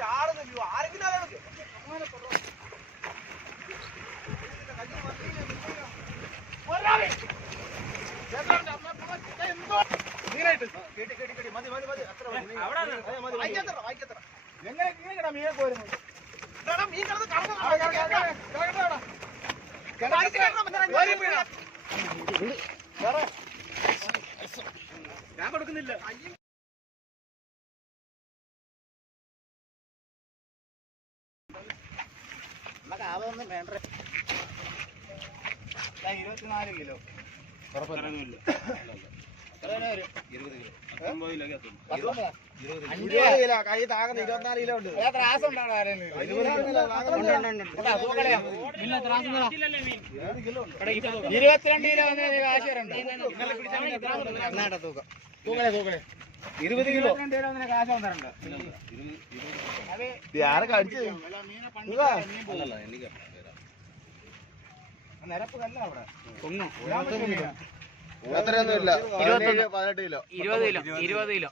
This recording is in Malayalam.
ചാടുന്നില്ലോ ആരെങ്കിലും എങ്ങനെ മീനെ പോരുന്നു ഞാൻ കൊടുക്കുന്നില്ല. നമുക്ക് അതൊന്നും വേണ്ട. 24 കിലോ ഉറപ്പില്ല. 20 കിലോ 19 കിലോ കൈ താകുന്ന 24 കിലോ ഉണ്ട്. 22 കിലോ കാശ് വന്നിട്ടുണ്ട്. ആരൊക്കെ അടിച്ചു നിരപ്പ് കല്ല അവിടെ അത്രയൊന്നും ഇല്ല. 18 കിലോ 20 കിലോ.